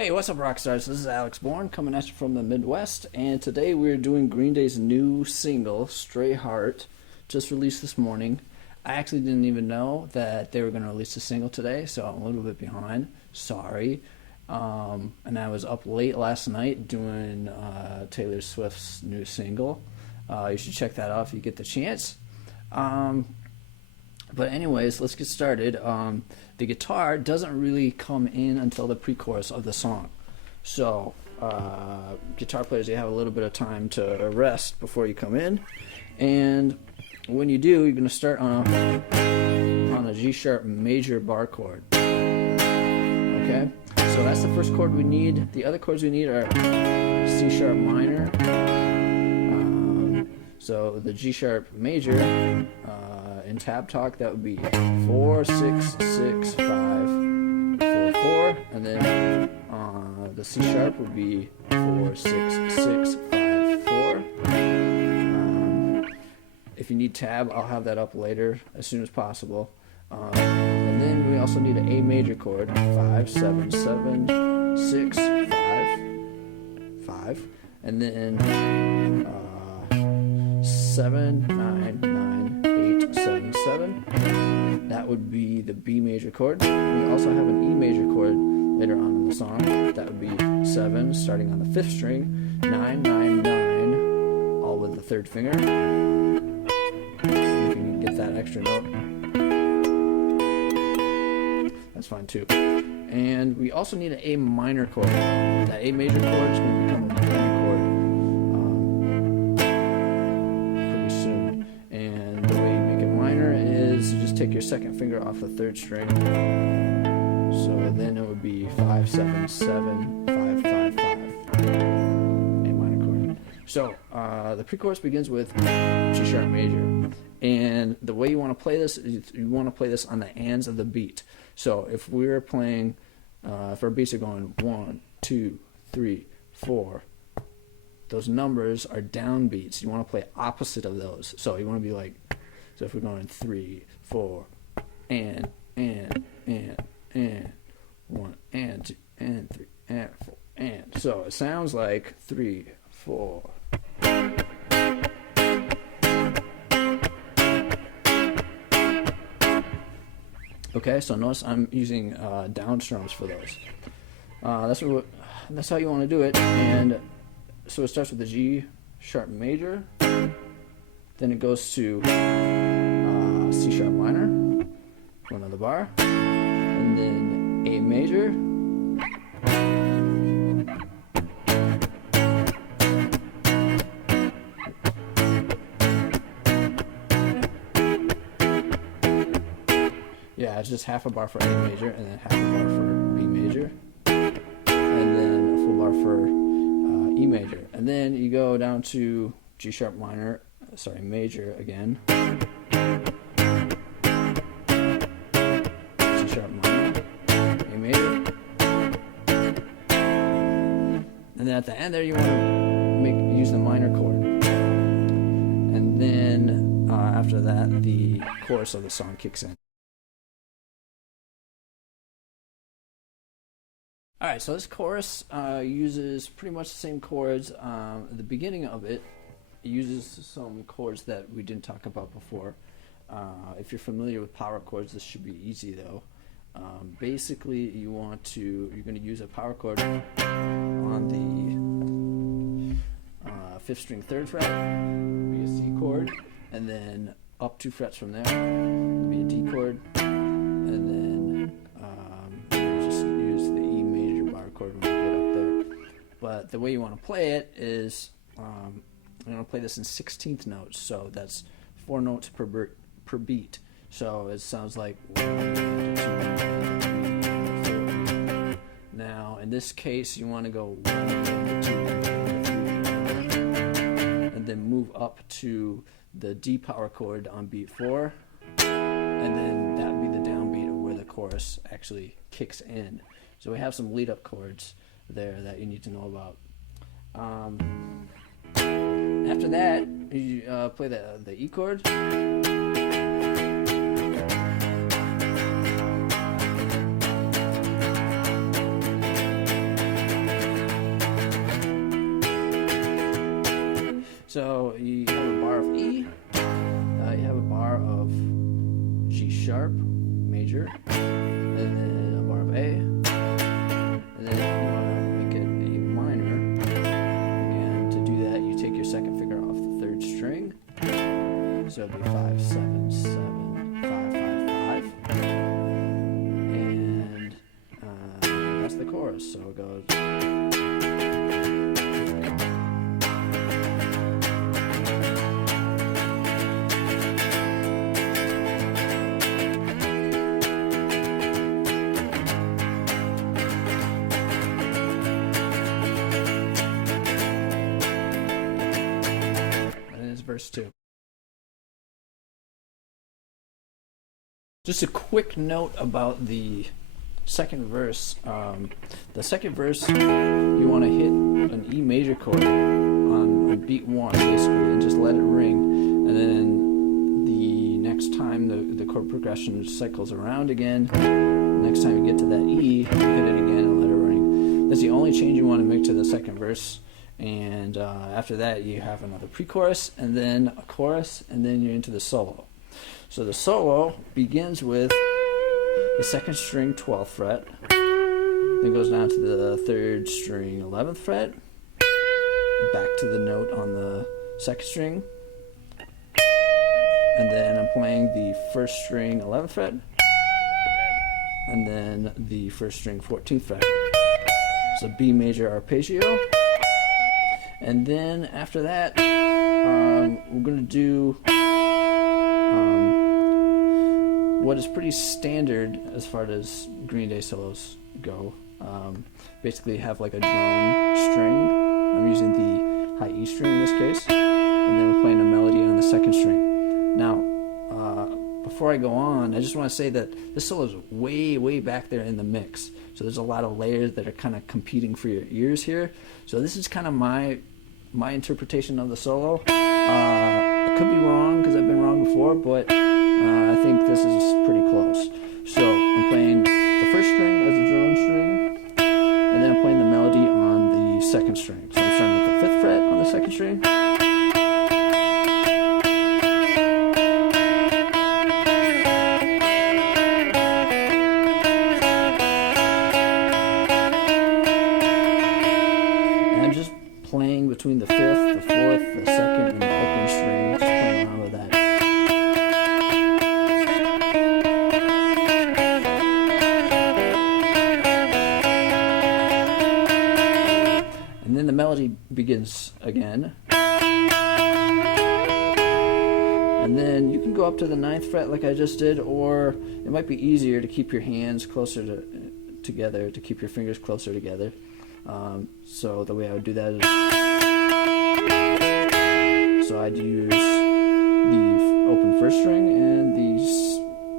Hey, what's up, Rockstars? This is Alex Bourne coming at you from the Midwest, and today we're doing Green Day's new single, Stray Heart, just released this morning. I actually didn't even know that they were going to release a single today, so I'm a little bit behind. Sorry. And I was up late last night doing Taylor Swift's new single. You should check that out if you get the chance. But anyways, let's get started. The guitar doesn't really come in until the pre-chorus of the song. So, guitar players, you have a little bit of time to rest before you come in. And when you do, you're going to start on a G-sharp major bar chord. Okay? So that's the first chord we need. The other chords we need are C-sharp minor. So the G-sharp major, in tab talk, that would be 4, 6, 6, 5, 4, 4, and then the C sharp would be 4, 6, 6, 5, 4. If you need tab, I'll have that up later as soon as possible. And then we also need an A major chord, 5, 7, 7, 6, 5, 5, and then 7, 9, 9, 8, 7, 7. That would be the B major chord. We also have an E major chord later on in the song. That would be 7, starting on the 5th string, 9, 9, 9, all with the 3rd finger. You can get that extra note. That's fine too. And we also need an A minor chord. That A major chord is going to become a minor chord pretty soon. And the way you make it minor is you just take your 2nd finger off the 3rd string. So then it would be 5, 7, 7, 5, 5, 5. A minor chord. So the pre-chorus begins with G sharp major. And the way you want to play this is you want to play this on the ands of the beat. So if we're playing, if our beats are going 1, 2, 3, 4, those numbers are downbeats. You want to play opposite of those. So you want to be like, so if we're going 3, 4, and 1, and 2, and 3, and 4, and. So it sounds like 3, 4. Okay, so notice I'm using down strums for those. That's how you want to do it. And so it starts with the G sharp major, then it goes to C sharp minor for another bar, and then A major, yeah, it's just half a bar for A major, and then half a bar for B major, and then a full bar for E major. And then you go down to G sharp minor, sorry, major again, C sharp minor, A major, and then at the end there you want to use the minor chord. And then after that, the chorus of the song kicks in. Alright, so this chorus uses pretty much the same chords. At the beginning of it, it uses some chords that we didn't talk about before. If you're familiar with power chords, this should be easy though. Basically, you're going to use a power chord on the 5th string 3rd fret, be a C chord, and then up 2 frets from there, be a D chord, and then just use the E major bar chord when we get up there. But the way you want to play it is, I'm going to play this in 16th notes, so that's 4 notes per beat. So it sounds like 1, 2, 3, 4. Now in this case, you want to go 1, 2, 3, and then move up to the D power chord on beat 4, and then that would be the downbeat of where the chorus actually kicks in. So we have some lead up chords there that you need to know about. After that, you play the E chord, So you have a bar of E, you have a bar of G sharp major, and then a bar of A, and then you want to make it a minor. Again, to do that, you take your second finger off the third string, so it'll be 5, 7, 7, 5, 5, 5, and that's the chorus. So it goes. Verse 2. Just a quick note about the second verse. The second verse, you want to hit an E major chord on beat 1, basically, and just let it ring. And then the next time the chord progression cycles around again, next time you get to that E, hit it again and let it ring. That's the only change you want to make to the second verse. And after that, you have another pre-chorus, and then a chorus, and then you're into the solo. So the solo begins with the second string 12th fret, then goes down to the third string 11th fret, back to the note on the second string, and then I'm playing the first string 11th fret, and then the first string 14th fret. So B major arpeggio. And then after that, we're going to do what is pretty standard as far as Green Day solos go. Basically have like a drone string. I'm using the high E string in this case. And then we're playing a melody on the second string. Now, before I go on, I just want to say that this solo is way, way back there in the mix. So there's a lot of layers that are kind of competing for your ears here. So this is kind of my interpretation of the solo. I could be wrong because I've been wrong before, but I think this is pretty close. So I'm playing the first string as a drone string, and then I'm playing the melody on the second string. So I'm starting with the 5th fret on the second string. Playing between the 5th, the 4th, the 2nd, and the open string, just playing around with that. And then the melody begins again. And then you can go up to the 9th fret like I just did, or it might be easier to keep your hands closer together, to keep your fingers closer together. So the way I would do that is, so I'd use the open first string and the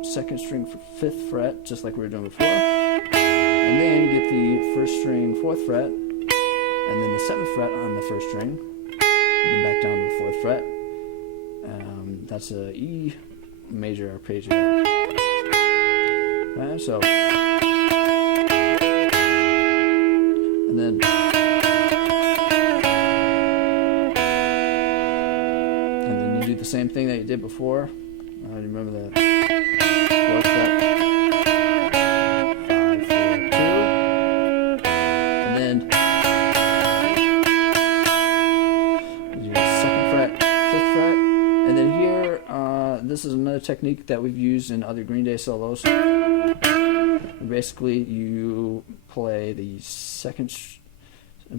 second string for 5th fret, just like we were doing before, and then you get the first string 4th fret, and then the 7th fret on the first string, and then back down to the 4th fret. That's a E major arpeggio. Okay, so. And then you do the same thing that you did before. Remember the 4th fret, 5, 4, 2, and then you do the 2nd fret, 5th fret, and then here, this is another technique that we've used in other Green Day solos. Basically, you play the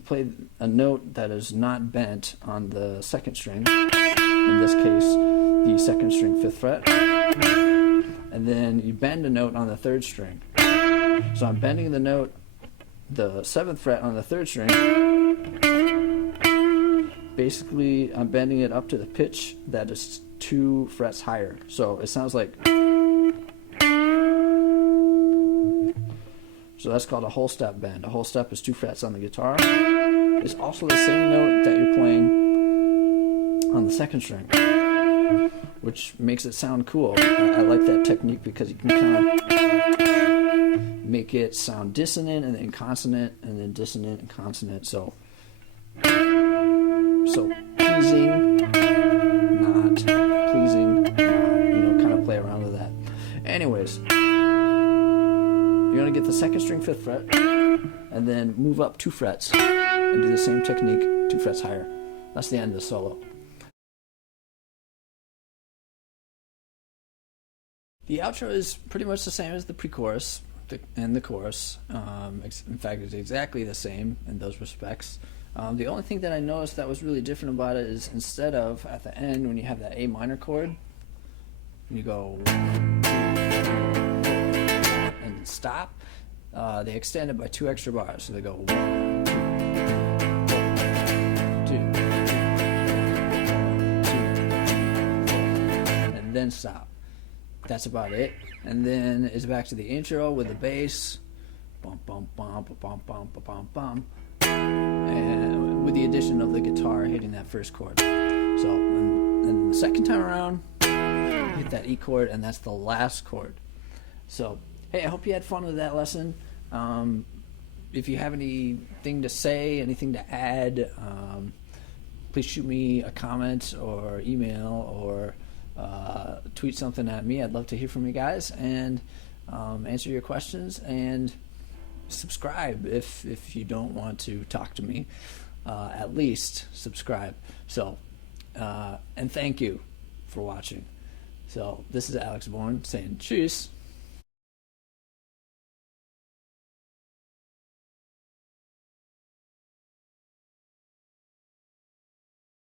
play a note that is not bent on the second string. In this case, the second string 5th fret, and then you bend a note on the 3rd string. So I'm bending the note, the 7th fret on the 3rd string. Basically, I'm bending it up to the pitch that is 2 frets higher. So it sounds like. So that's called a whole step bend. A whole step is 2 frets on the guitar. It's also the same note that you're playing on the second string, which makes it sound cool. I like that technique because you can kind of make it sound dissonant and then consonant and then dissonant and consonant. So pleasing get the second string 5th fret, and then move up 2 frets, and do the same technique 2 frets higher. That's the end of the solo. The outro is pretty much the same as the pre-chorus and the chorus. In fact, it's exactly the same in those respects. The only thing that I noticed that was really different about it is instead of at the end when you have that A minor chord, and you go and stop, they extend it by 2 extra bars. So they go 1, 2, 2, and then stop. That's about it. And then it's back to the intro with the bass, bum bum bum bum bum bum bum, and with the addition of the guitar hitting that first chord. So, and the second time around, hit that E chord, and that's the last chord. So, hey, I hope you had fun with that lesson. If you have anything to say, anything to add, please shoot me a comment or email or tweet something at me. I'd love to hear from you guys and answer your questions, and subscribe if you don't want to talk to me. At least subscribe. So, and thank you for watching. So this is Alex Bourne saying tschüss.